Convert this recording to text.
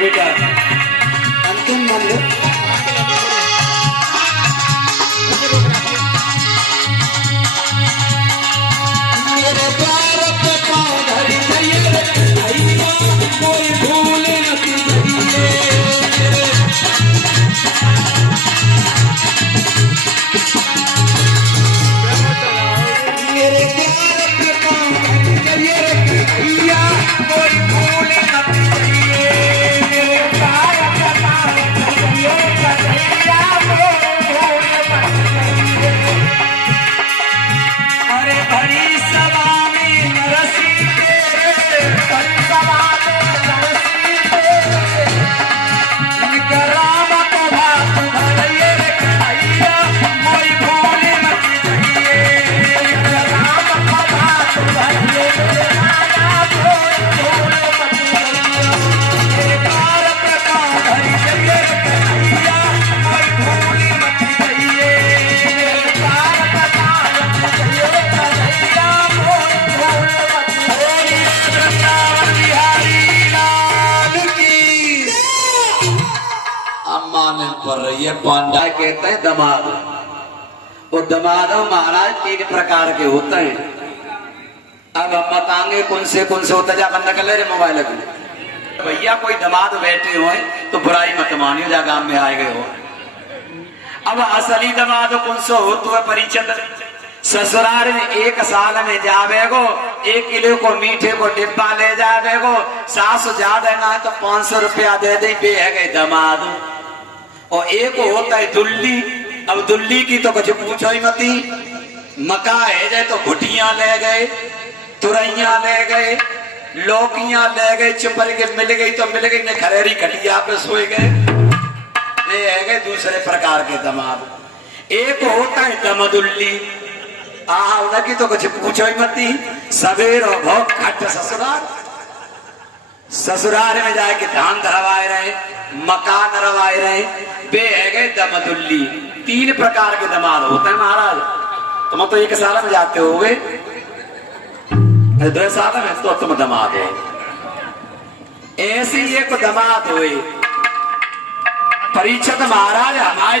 बेटा अंतिम मंदिर मेरे प्यार पे पाँव धरी भैया कोई भूल नहीं मेरे प्यार पे पाँव धरी भैया कोई भूल पर ये पांडा कहते हैं दमाद। वो दमाद महाराज 3 प्रकार के होते हैं। अब हम बताएंगे कौन से होता जा बंदा कर ले रे मोबाइल को भैया कोई दमाद बैठे हुए तो बुराई मत मानियो जा गांव में आए गए हो। अब असली दमाद कौन से हो तो परिचित ससुराल में 1 साल में जावेगो 1 किलो को मीठे को डिब्बा ले जावेगो सास ज्यादा ना तो 500 रुपया दे दे बे है गए दमाद। और एक होता है दुल्ली। अब दुल्ली की तो कुछ पूछो ही मती। मका है जाए तो घुटियां ले गए तुरैया ले गए लौकियां ले गए चुपर के मिल गई तो मिल गई नहीं खरेरी खटिया पे सोए गए। ये है गए दूसरे प्रकार के दमाद। एक होता है दमदुल्ली। उनकी तो कुछ पूछो ही मती। सवेर और भोग खट ससुराल में जाके धान धरवाए रहे मकान रवाए रहे बे है गए दमदुल्ली। 3 प्रकार के दमाद होते हैं महाराज। तुम तो 1 साल में जाते हो 2 साल में तो तुम दमाद हो। ऐसी एक दमाद हुए परीक्षित महाराज हमारे